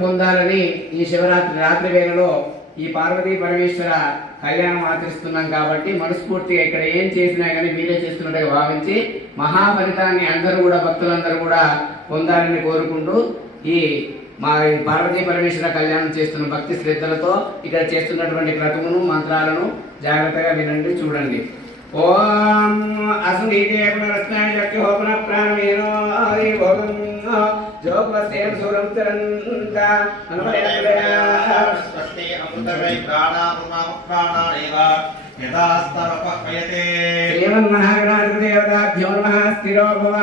పొందాలని ఈ శివరాత్రి రాత్రి వేళలో ఈ పార్వతీ పరమేశ్వర కళ్యాణం ఆచరిస్తున్నాం కాబట్టి మనస్ఫూర్తిగా ఇక్కడ ఏం చేసినా కానీ మీరే చేస్తున్నట్టుగా భావించి మహాఫలితాన్ని అందరూ కూడా భక్తులందరూ కూడా పొందాలని కోరుకుంటూ ఈ మా పార్వతీ పరమేశ్వర కళ్యాణం చేస్తున్న భక్తి శ్రద్ధలతో ఇక్కడ చేస్తున్నటువంటి క్రతువును మంత్రాలను జాగ్రత్తగా వినండి చూడండి. ఓం అసలు పునరస్నాయ చక్షు పునః ప్రాణమేనో హరి భోగం జోపసేన సురం తిరంత స్వస్తి అమృతవై ప్రాణామృతామృతానేవ యథాస్తరపయతే శ్రీమన్మహాగణాధిపదేవతాభ్యో నమః. స్థిరో భవ.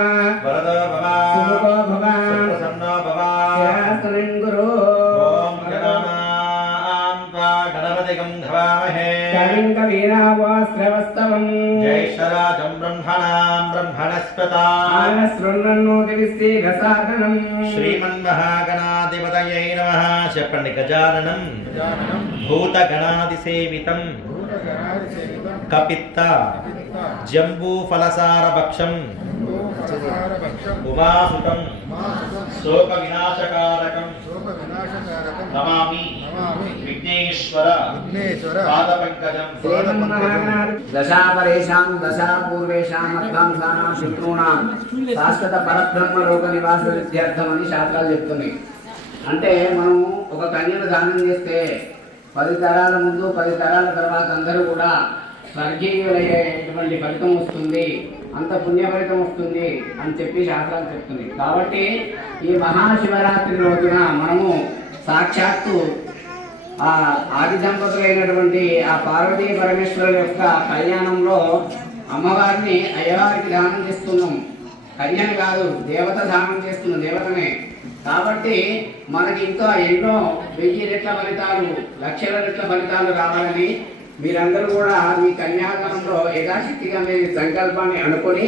వరదో భవ. సుముఖో భవ. సుప్రసన్నో భవ. కవీనావాస్త్రవస్తవం జైశ్వరాజం బ్రహ్మణాం బ్రహ్మణస్పతా. ఆనశృణ్వన్నోతివిశ్రీ రసాదనం శ్రీమన్మహాగణాధిపతయై నమః. చెప్పండి గజాననం. భూతగణాదిసేవితం కపిత్త. జంబూ ఫలసారభక్షం ఉమాసుతం. శోక వినాశకారకం. నమామి. విఘ్నేశ్వర. పాదపంకజం. దశాపరేషాం దశాపూర్వేషాం అర్థాంశానాం శత్రువునాం శాశ్వత పరబ్రహ్మ లోక నివాస విద్యార్థం అని శాస్త్రాలు చెప్తున్నాయి. అంటే మనం ఒక కన్యను దానం చేస్తే పది తరాల ముందు పది తరాల తర్వాత అందరూ కూడా స్వర్గీయులయ్యేటువంటి ఫలితం వస్తుంది. అంత పుణ్య ఫలితం వస్తుంది అని చెప్పి శాస్త్రాలు చెప్తుంది కాబట్టి ఈ మహాశివరాత్రి రోజున మనము సాక్షాత్తు ఆ ఆది దంపతులైనటువంటి ఆ పార్వతీ పరమేశ్వరుల యొక్క కళ్యాణంలో అమ్మవారిని అయ్యవారికి దానం చేస్తున్నాం. కన్యని కాదు దేవత దానం చేస్తున్నాం దేవతనే. కాబట్టి మనకి ఇంకా ఎన్నో వెయ్యి రెట్ల ఫలితాలు లక్షల రెట్ల ఫలితాలు రావాలని మీరందరూ కూడా మీ కన్యాదానంలో యథాశక్తిగా మీ సంకల్పాన్ని అనుకొని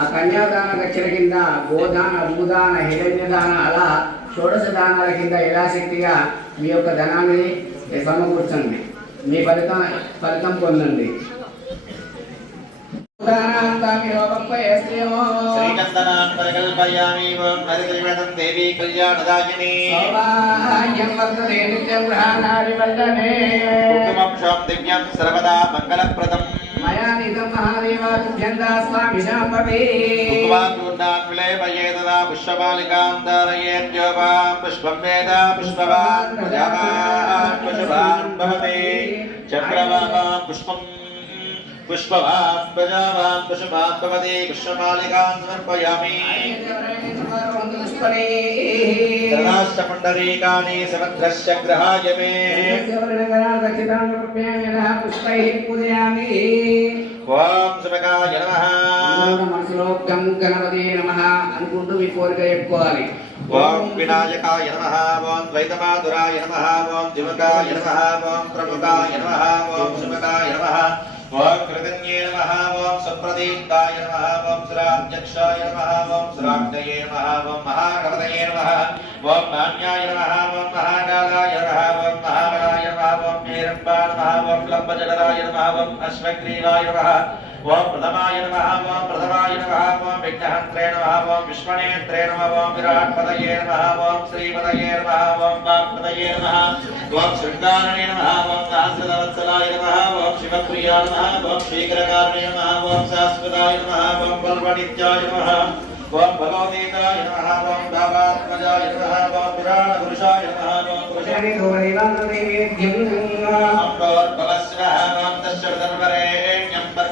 ఆ కన్యాదాన దక్షిణ కింద గోదాన భూదాన హిరణ్యదాన అలా షోడశ దానాల కింద యథాశక్తిగా మీ యొక్క ధనాన్ని సమకూర్చండి. మీ ఫలితం ఫలితం పొందండి. శ్రీకందనాన్ పరికల్పయామి ఓం హరికల్పతం దేవీ కళ్యాణదాయిని సౌభాగ్యం నిత్యం గ్రహాణాది వర్ధనే కుంకుమంశం దివ్యం సర్వదా మంగళప్రదం. మయా నిధం మహాదేవాభ్యం స్వామి శాంభవే కుంకుమాచూర్ణాన్ విలేపయే తదా పుష్పమాలికాం ధారయేద్యోపాం పుష్పం వేద పుష్పవాన్ ప్రజావాన్ పశువాన్ భవతి చంద్రమాపాం పుష్పం సమగ్రస్య గ్రహాయ మే ఓం శివకాయ నమః మనసులోక్తం గణపతి నమ అనుకుంటూ మీ కోరిక చెప్పుకోవాలి ఓం వినాయకాయ నమః ఓం ద్వైతమాధురాయ నమః ఓం జిమకాయ నమః ఓం ప్రముఖాయ నమః ఓం శివకాయ నమః ఓం కృతజ్ఞే నమః ఓం సుప్రదీప్తాయ నమః ఓం సురాధ్యక్షాయ నమః ఓం సురాగ్నయే నమః ఓం మహాగణపతయే నమః ఓం నాణ్యాయ నమః ఓం మహాకాలాయ నమః ఓం మహాబలాయ నమః ఓం వీరంబా నమః ఓం లంబజలరాయ నమః ఓం అశ్వగ్రీవాయ నమః ఓం ప్రథమాయ నమః ఓం ప్రథమాయ నమః ఓం విఘ్నహంత్రే నమః ఓం విశ్వనేత్రే నమః ఓం విరాట్పదయే నమః ఓం శ్రీపదయే నమః ఓం వాక్పదయే నమః ఓం శృంగారణే నమః ఓం సహస్రవత్సలాయ నమః ఓం శివప్రియాయ నమః ఓం శ్రీకరకారణే నమః ఓం శాశ్వతాయ నమః ఓం పర్వణిత్యాయ నమః ఓం భగవతీతాయ నమః ఓం భావాత్మజాయ నమః ఓం పురాణపురుషాయ నమః ఓం పురుష అంబోర్భవస్వః ఓం తస్యవదన్వరేణ్యం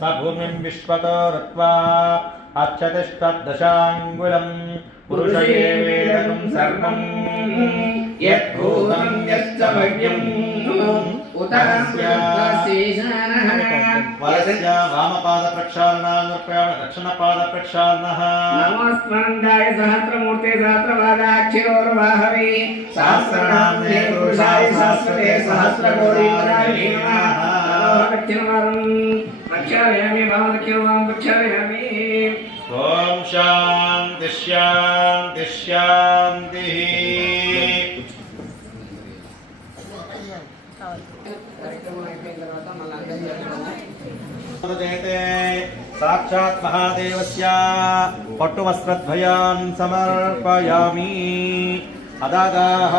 నమః ఓం సహస్రశీరుషా పురుషः సహస్రాక్షः సహస్రవాత్ స భూమిం విశ్వతో రుత్వా అచ్చతిష్టదశాంగులం పురుషయే వేదకం సర్వం యద్భూతం యశ్చ భవ్యం ఉతరస్య శేషానః వరస్య వామపాద ప్రక్షాళనాన్వర్పయామి కార్యక్రమం అయిపోయిన తర్వాత మళ్ళీ అందరం జరుపుకుందాం జయతే సాక్షాత్ మహాదేవస్య పట్టువస్త్రద్వయాన్ సమర్పయామి అదాగాః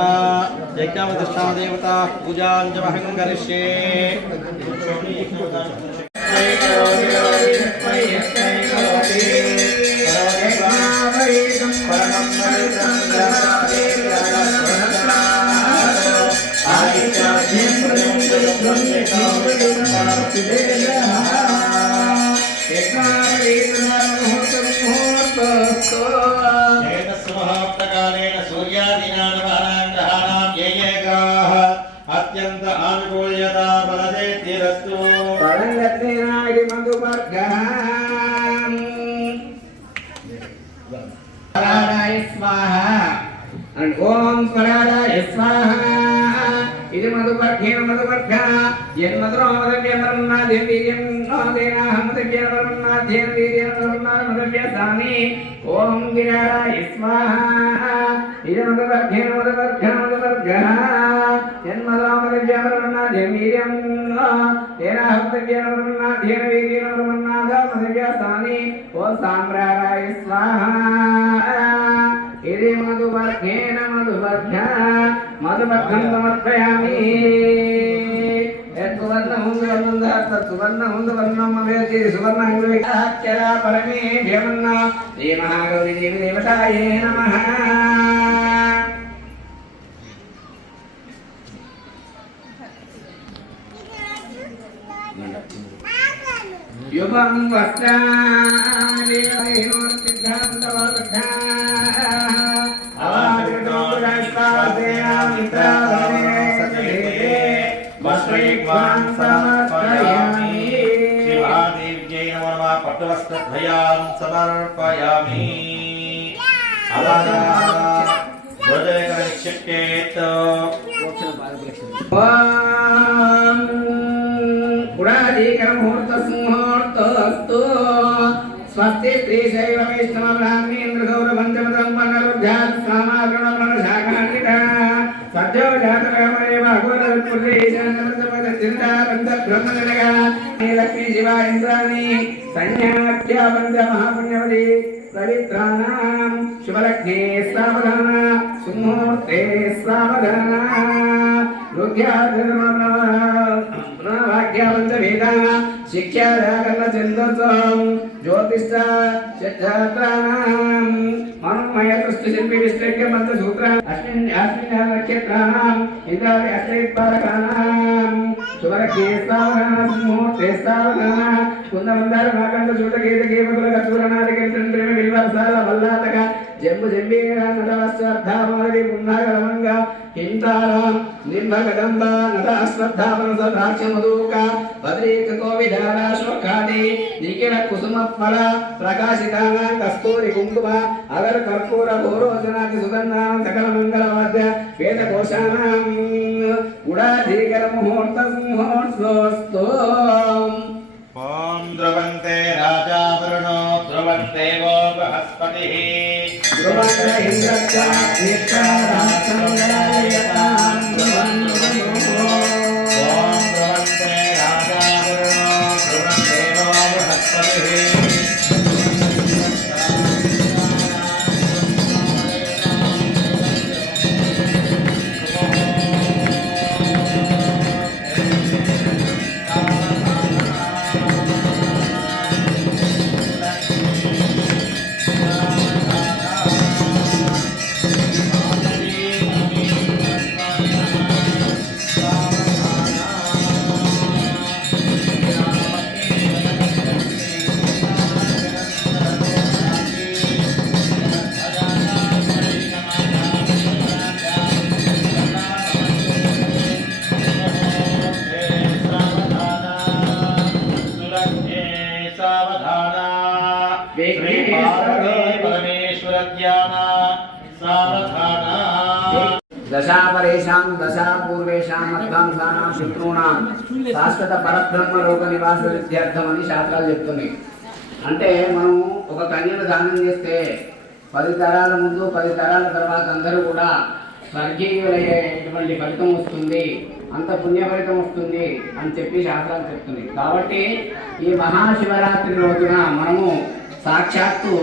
యజ్ఞమతిష్టాదేవతా పూజాం చ మహం కరిష్యే Hare Hare మధ్యం వీర్యం మధుర్నాథ ఓం విరాడాయ స్వాహ. ఇది మధుపర్ఘేన వీర్యం. తేనాహం మధుర్యమరున్నాద్యం వీర్యం ఓం సామ్రాడాయ స్వాహ. ఇది మధువర్గేణ మధువర్ఘ మధువర్గం సమర్పయామి. సువర్ణం సువర్ణం సువర్ణం సువర్ణం అవేతి సువర్ణాక్షర పరమే భ్యమన్న శ్రీ మహాగౌరి దేవి దేవతాయే నమః. యుగం వస్త్రాణి శివాదేవ్యై నమో సమర్పయామి అలాగా భోజనకర నిక్షిప్యేత్ పురాధీకరముహూర్తస్ముహూర్తోస్తు స్వస్తి స్త్రీ శైవ వైష్ణవ బ్రాహ్మీంద్ర గౌర పంచమతంపన్నరుభ్యాత్ సద్యో జాతరామేవ బ్రహ్మజనగా లక్ష్మీ శివ ఇంద్రాణి సన్యాఖ్యా పంచ మహాపుణ్యవతి పవిత్రాణం శుభలగ్నే సావధాన సుముహూర్తే సావధాన భాగ్యావంతవేద శిక్షాకరణ చందోత్సవం జ్యోతిష్ట ఛాత్రాణం మనోమయ తుష్టి శిల్పి విశ్లేఖ్య అస్మిన్ అస్మిన్ నక్షత్రాణం ఇంద్రాది అష్టైత్పాదకానాం శుభరకే సావధాన ముహూర్తే సావధాన కుందమందార నాకంద చూట గీత గీమకుల కస్తూరనాది కింద ప్రేమ జంబు జంబీర నటవస్వర్ధామరి పున్నాగలమంగ హింతాళం నింబగదంబ నట అశ్వత్థాపన నిఖిల కుసుమ ఫల కస్తూరి కుంకుమ అగర కర్పూర భూరోజనాది సుగంధాన సకల మంగళ వేద కోశానాం గుడాధీకర ముహూర్త ముహూర్తోస్తు यता रात्रं శాశ్వత పరబ్రహ్మ లోక నివాస విద్యార్థం అని శాస్త్రాలు చెప్తున్నాయి. అంటే మనం ఒక కన్యను దానం చేస్తే పది తరాల ముందు పది తరాల తర్వాత అందరూ కూడా స్వర్గీయులయ్యేటువంటి ఫలితం వస్తుంది అంత పుణ్య ఫలితం వస్తుంది అని చెప్పి శాస్త్రాలు చెప్తుంది కాబట్టి ఈ మహాశివరాత్రి రోజున మనము సాక్షాత్తు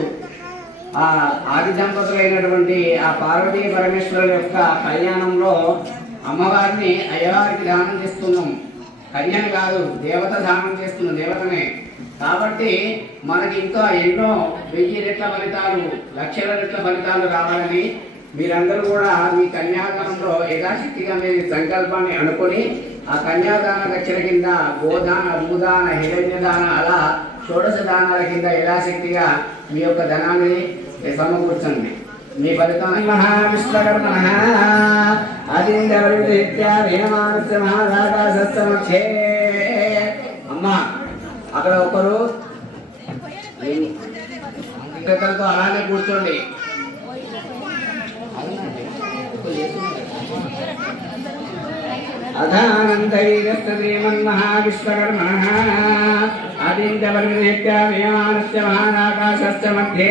ఆ ఆది దంపతులైనటువంటి ఆ పార్వతీ పరమేశ్వరుల యొక్క కళ్యాణంలో అమ్మవారిని అయ్యవారికి దానం చేస్తున్నాం కన్యను కాదు దేవత దానం చేస్తున్న దేవతనే. కాబట్టి మనకి ఇంకా ఎన్నో వెయ్యి రెట్ల ఫలితాలు లక్షల రెట్ల ఫలితాలు రావాలని మీరందరూ కూడా మీ కన్యాదానంలో యథాశక్తిగా మీ సంకల్పాన్ని అనుకొని ఆ కన్యాదాన దక్షిణ కింద గోదాన భూదాన హిరణ్యదాన అలా షోడశ దానాల కింద యథాశక్తిగా మీ యొక్క ధనాన్ని సమకూర్చండి. మీ ఫలితం మహావిశ్వకర్మ మహాకాశే అమ్మా అక్కడ ఒకరు ఇంకొకరితో అలానే కూర్చోండి. అధానందైరస్తీమన్మహావిశ్వకర్మణ ఆదిత్యవర్గేత్యామయమానస్య మహానాకాశస్య మధ్యే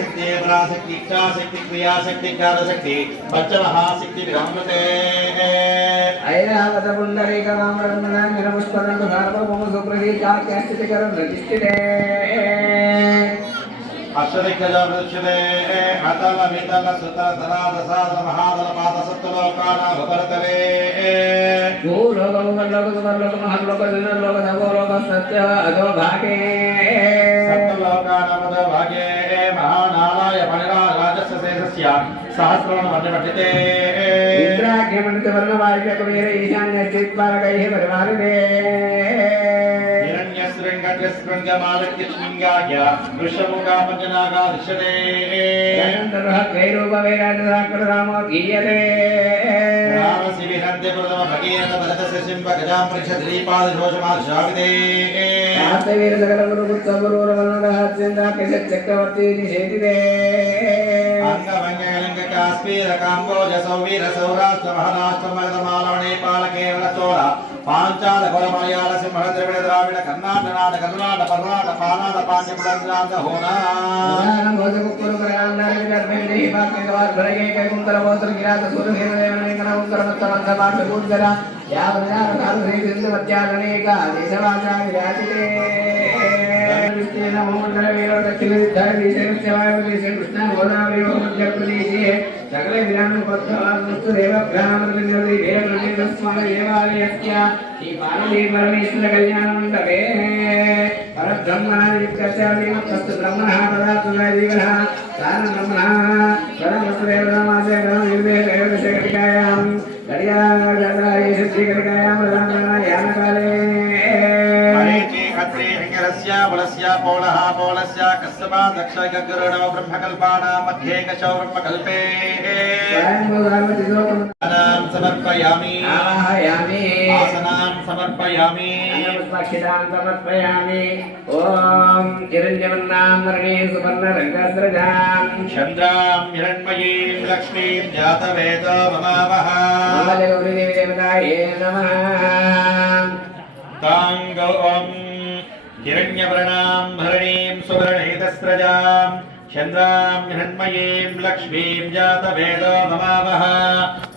శక్తి ఇచ్చాశక్తి క్రియాశక్తి కారశక్తి పంచమహాశక్తి విరామతే అక్షరికజామృక్షులే అతల వితల సుతల సనాద సాద మహాదల పాద సత్తులోకాన ఉపరతలే భూలోకం లోక సుమర్లోక మహర్లోక దినర్లోక నవోలోక సత్య అదో భాగే సత్తులోకానమద భాగే మహానాళాయ ఫణిరాజస్య శేషస్య సహస్రవణ మధ్యపఠితే ఇంద్రాఖ్యమణిత వర్ణ వాయుక వీర ఈశాన్య చిత్పాలకై పరివారితే హిరణ్యశృంగజశృంగమాలక్యశృంగాయ వృషముఖా పంచనాగా దృశ్యతే కైరూప వేరాజ రామో గీయతే ప్రథమ భగీరథ భరత శింబ గజాం పృషద్రీపాద శోషమాశావితే వీర సకల గురు గురు వర్ణ చక్రవర్తి నిషేధితే. కాశ్మీర కాంబోజ సౌవీర సౌరాష్ట్ర మహారాష్ట్ర మరదమాలవణే పాల కేవల చోళ పాంచాల గొల మలయాళ సింహ ద్రవిడ ద్రావిడ కర్ణాట నాట కర్ణాట పర్ణాట పానాట పాండ్యపుడంద్రాంత హోనా సకల విరామ దేవాలయస్య ఈ పార్వతీ పరమేశ్వర కళ్యాణ మండపే పరబ్రహ్మణాదిత్యస్తు బ్రహ్మణ పదార్థున తాన బ్రహ్మణ పరమస్వదేవనామాసే నిర్వేదశకటికాయాం కడియాయ సిద్ధికటికాయాం యానకాలే మరీచి पुलस्या पौलः पौलस्या कस्मा दक्षगगुरुणो ब्रह्मकल्पाणां मध्ये कशो ब्रह्मकल्पे। आसनां समर्पयामि। आहायामि आसनां समर्पयामि। पुष्पाक्षितां समर्पयामि। ॐ हिरण्यवर्णां గౌం హిరణ్యవర్ణాం భరణీం సువర్ణేతస్రజాం చంద్రాం హిరణ్మయీం లక్ష్మీం జాతవేదో మమావహ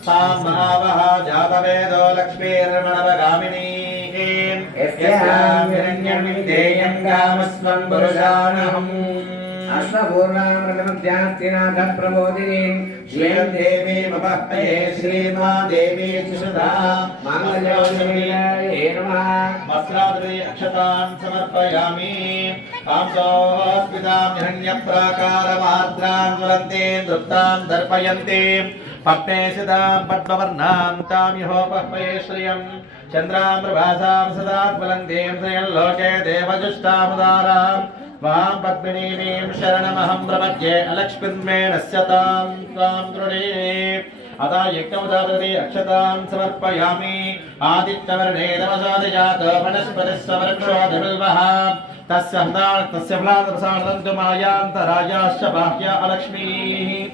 తాం మహావహ జాతవేదో లక్ష్మీర్మణవగామినీం యస్యాం హిరణ్యం విధేయం గామస్వం పురుషానహం అశ్వపూర్ణామృతమధ్యాస్తినాథ ప్రబోధినీం శ్రీయం దేవీ మపహ్యే శ్రీమా దేవీ సుషదా మాంగళ్యే నమః వస్త్రాద్రి అక్షతాన్ సమర్పయామి కాంసోస్మితాం హిరణ్యప్రాకారమాద్రాన్ వరంతే నృత్తాం దర్పయంతే పట్టే సిదాం పద్మవర్ణాం తాం శ్రియం చంద్రాం ప్రభాసాం సదా జ్వలంతీం శ్రియం లోకే దేవజుష్టాముదారాం वापद्मिनीवीं शरणमहं प्रपद्ये अलक्ष्मीर्मेणस्य त्वां यज्ञमुदापदे अक्षतां समर्पयामि। आदित्यवर्णे रमसादिजात वनस्पतिस्वृक्षोदिबिल्वः तस्य हृदा तस्य बाह्या अलक्ष्मीः।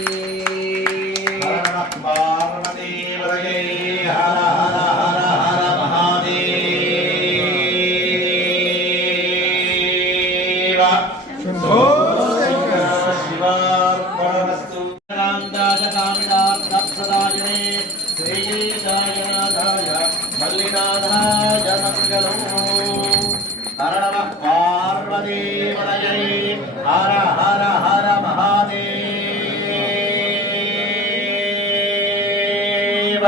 మంగళం హర నమః పార్వతీవరయే హర హర హర మహాదేవ.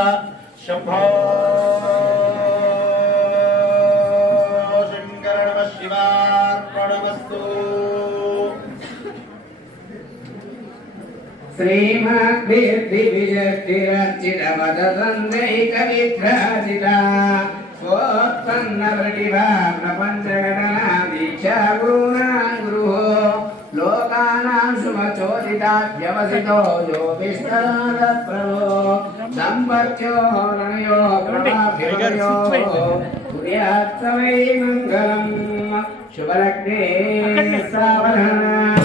శంభో శంకర నమ శివార్పణమస్తు శ్రీమద్భిర్దివిజక్తిరర్చితవదతందైకవిభ్రాజిత స్వోత్పన్నవృటిభా ప్రపంచఘటనా దీక్షా గురుణాం గురుః లోకానాం శుభచోదితాభ్యవసితో యో విష్ణునాథ ప్రభో సంపత్యో రణయో ప్రభాభ్యవయో కుర్యాత్ వై మంగళం. శుభలగ్నే సావధాన.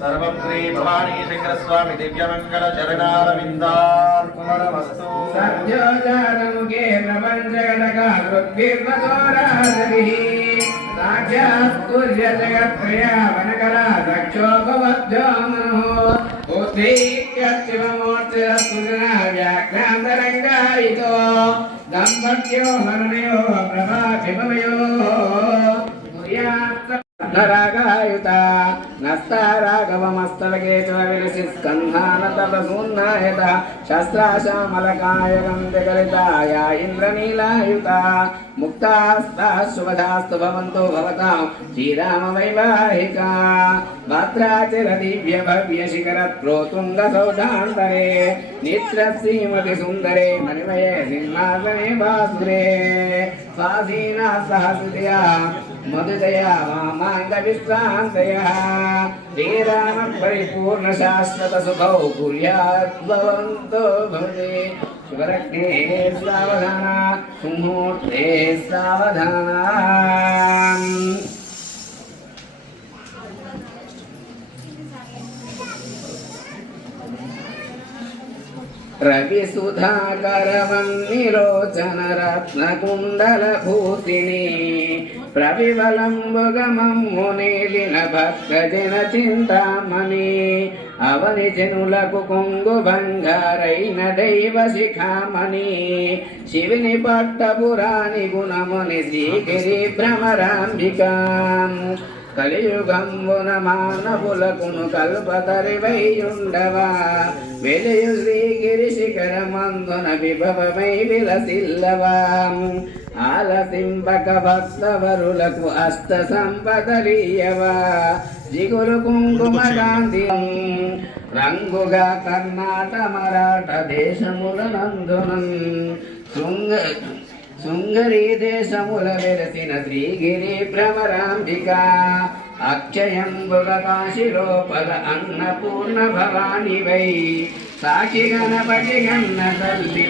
సర్వం శ్రీ భవానీ శంకర స్వామి దివ్యమంగళ చరణారవిందార్పణమస్తు. సత్యోజాతముఖే ప్రపంచగణకాృద్భిర్మతోరాజభిः సాక్షాత్ కుర్య జగత్ప్రియా వనకరా దక్షోపవద్భ్యో మనో బుద్ధైక్యశివమూర్తిరస్తుజనా వ్యాఖ్యాంతరంగాయితో దంపత్యో హరణయో ప్రభాభిమయో. రాగాయుత నస్తారాఘవమస్తలకే చ విలసి స్కంధానతపసూన్నాయత శస్త్రాశామలకాయకం జగలితాయ ఇంద్రనీలాయుత ముక్తాస్తాశుభదాస్తు భవంతో భవతాం శ్రీరామవైవాహిక. భద్రాచల దివ్య భవ్య శిఖర ప్రోతుంగ సౌధాంతరే నిత్ర శ్రీమతి సుందరే మణిమయే సింహాసనే భాసురే. స్వాధీనా సహసుదయా మధుదయా మామాంగ విశ్రాంతయ శ్రీరామ పరిపూర్ణ శాశ్వత సుఖౌ కుర్యాద్భవంతో భవతి శుభరగ్నే సావధాన సావధాన రవిసుధాకరవం నిరోచన రత్నకుండల భూతిని ప్రవివలంబుగమమ్ము నేలిన భక్త జన చింతామణి అవని జనులకు కొంగు బంగారైన దైవ శిఖామణి శివుని పట్టపురాణి గుణముని శ్రీగిరి భ్రమరాంబికా. కలియుగంబున మానవులకును కల్పతరివైయుండవా? వెలియు శ్రీగిరి శిఖరమందున విభవమై విలసిల్లవా? ఆలసింపక భక్తవరులకు అష్ట సంపదలీయవా జిగురు కుంకుమ కాంతి రంగుగా కర్ణాట మరాఠ దేశముల నందునం. శృంగ శృంగరీ దేశముల వెలసిన శ్రీగిరి భ్రమరాంబిక అక్షయంబుల కాశిలోపల అన్నపూర్ణ భవాని వై సాకి గణపతి గన్న తల్లి.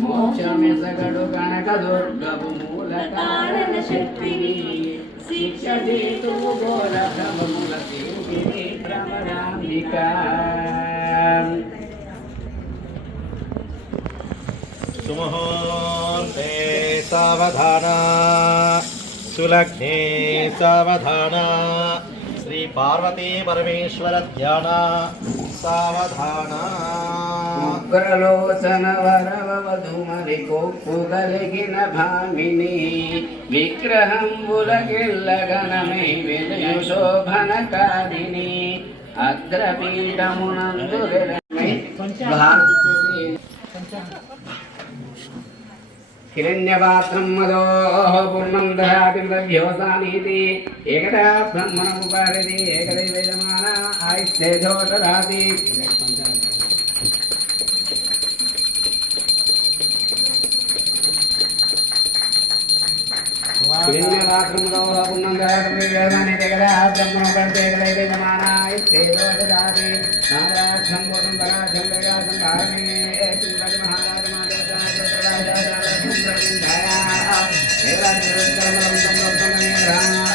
మోక్షమెసగడు కనక దుర్గము మూల కారణ శక్తిని శిక్ష చేతు గోర భ్రమముల భ్రమరాంబిక सुमुहूर्ते सावधान सुलग्ने सावधान श्री पार्वती परमेश्वर ध्यान सावधान ఉగ్రలోచన వరవధుమరి కొప్పు కలిగిన భామిని విగ్రహంబులగిల్లగనమై వెలుగు శోభనకారిణి అగ్రపీఠమునందు हिरण्यपात्रम् मदोः पूर्णन्दहातिमदभ्योसानीति एकदा ब्रह्मणमुपहरति एकदैवमाना आयुष्तेजो ददाति हिरण्यपात्रमुदोः पूर्णन्दहातिमदभ्योसानीति एकदा ब्रह्मणमुपहरति एकदैवमाना आयुष्तेजो ददाति नाराक्षम् पूर्णं पराक्षम् वेदासम् भारमे महाराजमादेशाय राम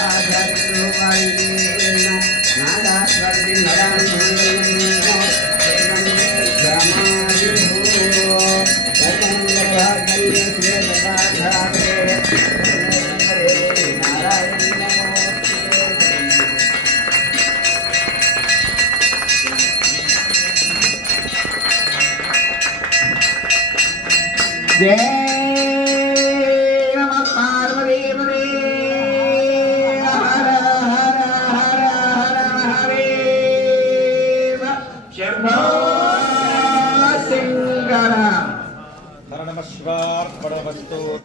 तो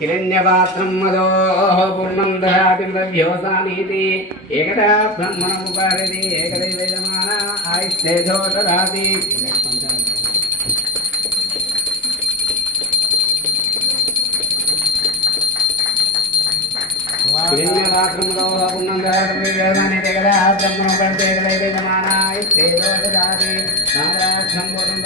हिरण्यपात्रं मदोः पूर्णं दहातिमृव्योसानीति एकदा ब्रह्मणमुपारति एकदैवमाना आयुस्तेजो ददाति ఆయుష్ేజో దదాతి హిరణ్యపాత్రముదోహ పూర్ణం దయాతి వేదాని ఏకదా బ్రహ్మణముపారది ఏకదై వేదమాన ఆయుష్ేజో దదాతి నారాక్షం పూర్ణం